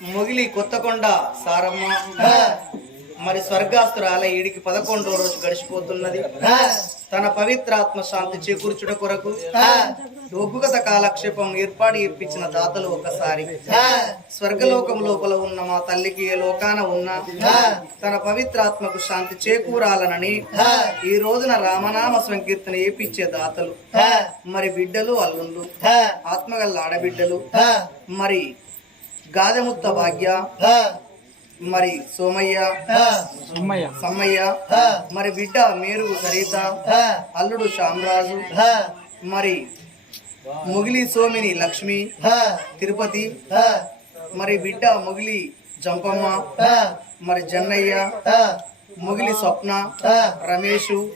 మొగిలి కొత్తకొండ సారమ్మ. మరి స్వర్గాస్తురాల ఈడికి పదకొండో రోజు గడిచిపోతున్నది. తన పవిత్రాత్మ శాంతి చేకూర్చుట కొరకు ఒగ్గుగత కాలక్షేపం ఏర్పాటు ఇప్పించిన దాతలు ఒకసారి. స్వర్గలోకం లోపల ఉన్న మా తల్లికి ఏ లోకాన ఉన్నా తన పవిత్రాత్మకు శాంతి చేకూరాలనని ఈ రోజున రామనామ సంకీర్తన ఏపిచ్చే దాతలు. మరి బిడ్డలు అల్లుళ్ళు ఆత్మగల్ల ఆడబిడ్డలు మరి గాదెముత్త భాగ్య. మరి సోమయ్య. సమ్మయ్య. మరి బిడ్డ మేరు సరిత. అల్లుడు శామరాజు మరి ముగిలి సోమిని లక్ష్మి. తిరుపతి. మరి బిడ్డ ముగిలి జంపమ్మ. మరి జన్నయ్య. ముగిలి స్వప్న. రమేషు.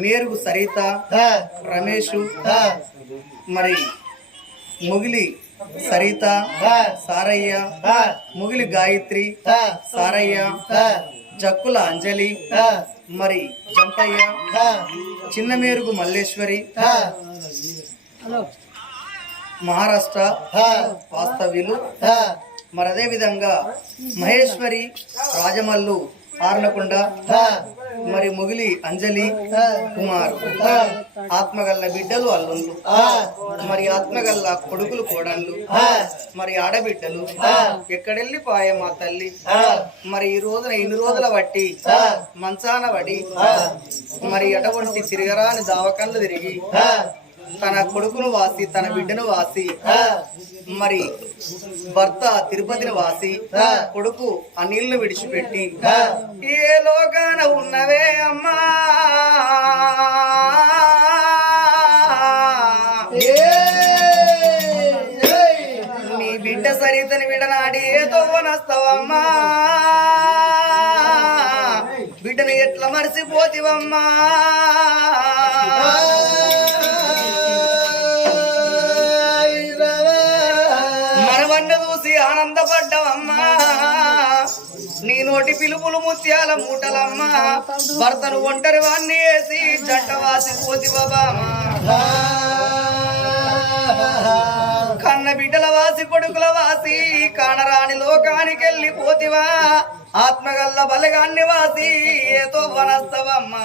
మేరుగు సరిత. రమేషు. మరి ముగిలి సరిత సారయ్య ముగిలి గాయత్రి సారయ్య జక్కుల అంజలి మరి జంపయ్య చిన్న మేరుగు మల్లేశ్వరి మహారాష్ట్ర వాస్తవ్యులు మరి అదే విధంగా మహేశ్వరి రాజమల్లు ఆర్లకొండ మరి మొగిలి అంజలి కుమారు ఆత్మగల్ల బిడ్డలు అల్లుళ్ళు మరి ఆత్మగల్ల కొడుకులు కోడళ్ళు మరి ఆడబిడ్డలు ఎక్కడెళ్ళి పాయ మా తల్లి మరి ఈ రోజున ఇన్ని రోజుల బట్టి మంచాన పడి మరి ఎటువంటి తిరగరాని దావకళ్ళు తిరిగి తన కొడుకును వాసి తన బిడ్డను వాసి మరి భర్త తిరుపతిని వాసి కొడుకు అనిల్ను విడిచిపెట్టి ఏ లోకాన ఉన్నవే అమ్మా? నీ బిడ్డ సరితని విడనాడి ఏ తోవనస్తావమ్మా బిడ్డను ఎట్లా మరిసిపోతివమ్మా? పడ్డావమ్మా నీ నోటి పిలుపులు ముత్యాల మూటలమ్మా. భర్తను ఒంటరి వాణ్ణి వేసి జంట వాసి పోతివబామా. కన్న బిడ్డల వాసి కొడుకుల వాసి కానరాని లోకానికి వెళ్ళి పోతివా. ఆత్మగల్ల బలగాన్ని వాసి ఏతో వనస్తవమ్మా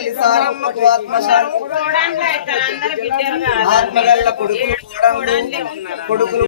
తల్లి సారమ్మకు ఆత్మశాంతి ఆత్మగల్ల కొడుకులు కోడళ్ళు కొడుకులు